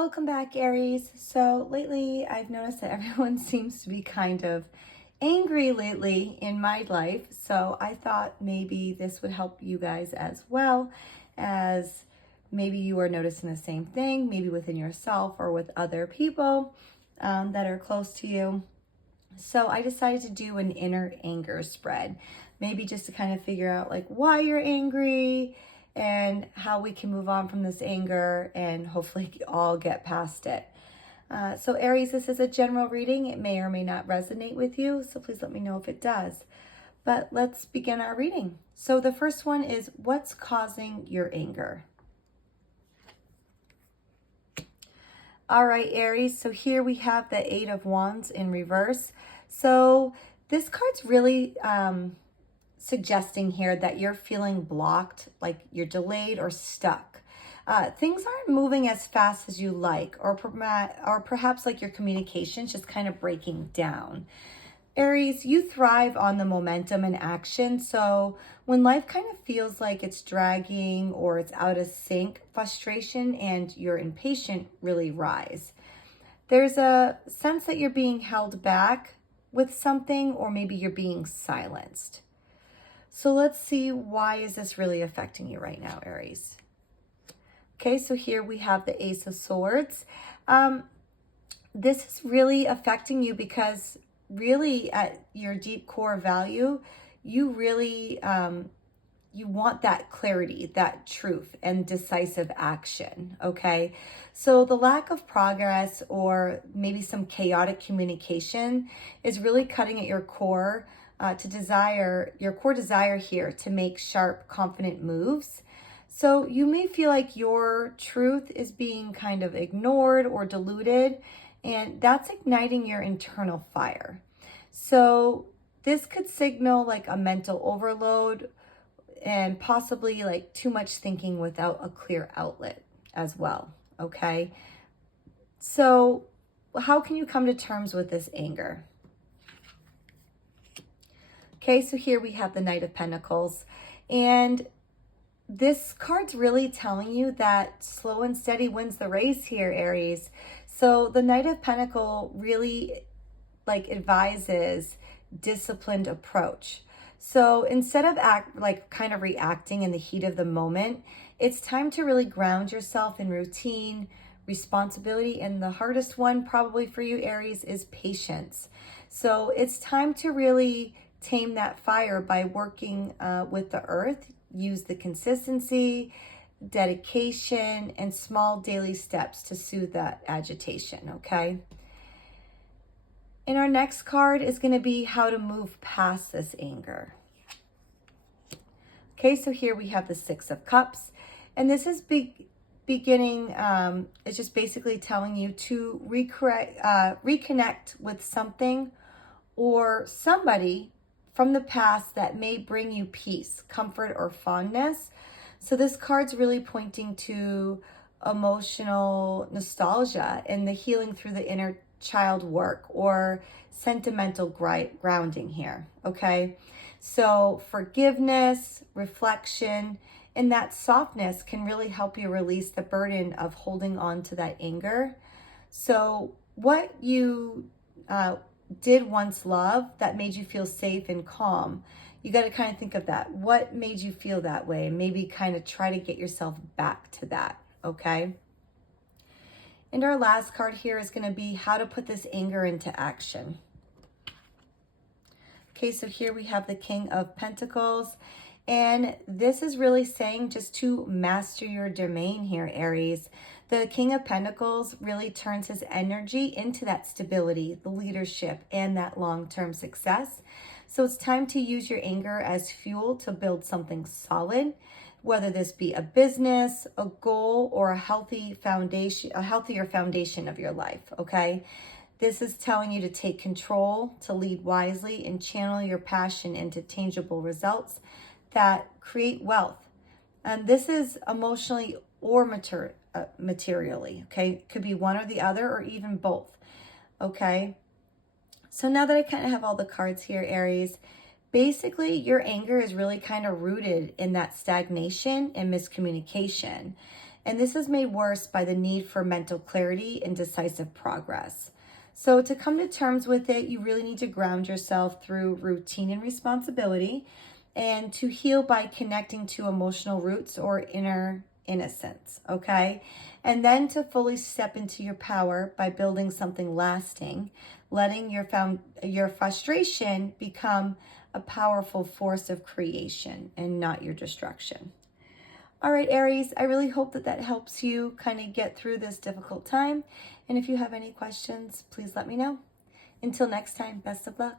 Welcome back, Aries. So lately I've noticed that everyone seems to be kind of angry lately in my life. So I thought maybe this would help you guys as well, as maybe you are noticing the same thing, maybe within yourself or with other people that are close to you. So I decided to do an inner anger spread, maybe just to kind of figure out like why you're angry and how we can move on from this anger and hopefully all get past it. So Aries, this is a general reading. It may or may not resonate with you, so please let me know if it does. But let's begin our reading. So the first one is, what's causing your anger? All right, Aries, so here we have the Eight of Wands in reverse. So this card's really suggesting here that you're feeling blocked, like you're delayed or stuck. Things aren't moving as fast as you like, or perhaps like your communication's just kind of breaking down. Aries, you thrive on the momentum and action. So when life kind of feels like it's dragging or it's out of sync, frustration and your impatience really rise. There's a sense that you're being held back with something, or maybe you're being silenced. So let's see, why is this really affecting you right now, Aries? Okay, so here we have the Ace of Swords. This is really affecting you because really at your deep core value, you really, you want that clarity, that truth, and decisive action, okay? So the lack of progress or maybe some chaotic communication is really cutting at your core your core desire here to make sharp, confident moves. So you may feel like your truth is being kind of ignored or diluted, and that's igniting your internal fire. So this could signal like a mental overload and possibly like too much thinking without a clear outlet as well, okay? So how can you come to terms with this anger? Okay, so here we have the Knight of Pentacles, and this card's really telling you that slow and steady wins the race here, Aries. So the Knight of Pentacles really like advises disciplined approach. So instead of kind of reacting in the heat of the moment, it's time to really ground yourself in routine, responsibility, and the hardest one probably for you, Aries, is patience. So it's time to really tame that fire by working with the earth. Use the consistency, dedication, and small daily steps to soothe that agitation, okay? And our next card is going to be how to move past this anger. Okay, so here we have the Six of Cups, and this is beginning, it's just basically telling you to reconnect with something or somebody from the past that may bring you peace, comfort, or fondness. So this card's really pointing to emotional nostalgia and the healing through the inner child work or sentimental grounding here, okay? So forgiveness, reflection, and that softness can really help you release the burden of holding on to that anger. So what you did once love that made you feel safe and calm, you got to kind of think of that. What made you feel that way? And maybe kind of try to get yourself back to that, okay? And our last card here is going to be how to put this anger into action. Okay, so here we have the King of Pentacles. And this is really saying just to master your domain here, Aries. The King of Pentacles really turns his energy into that stability, the leadership, and that long-term success. So it's time to use your anger as fuel to build something solid, whether this be a business, a goal, or a healthier foundation of your life, okay? This is telling you to take control, to lead wisely, and channel your passion into tangible results that create wealth. And this is emotionally or materially, okay? Could be one or the other or even both, okay? So now that I kind of have all the cards here, Aries, basically your anger is really kind of rooted in that stagnation and miscommunication. And this is made worse by the need for mental clarity and decisive progress. So to come to terms with it, you really need to ground yourself through routine and responsibility, and to heal by connecting to emotional roots or inner innocence, okay? And then to fully step into your power by building something lasting, letting your frustration become a powerful force of creation and not your destruction. All right, Aries, I really hope that that helps you kind of get through this difficult time. And if you have any questions, please let me know. Until next time, best of luck.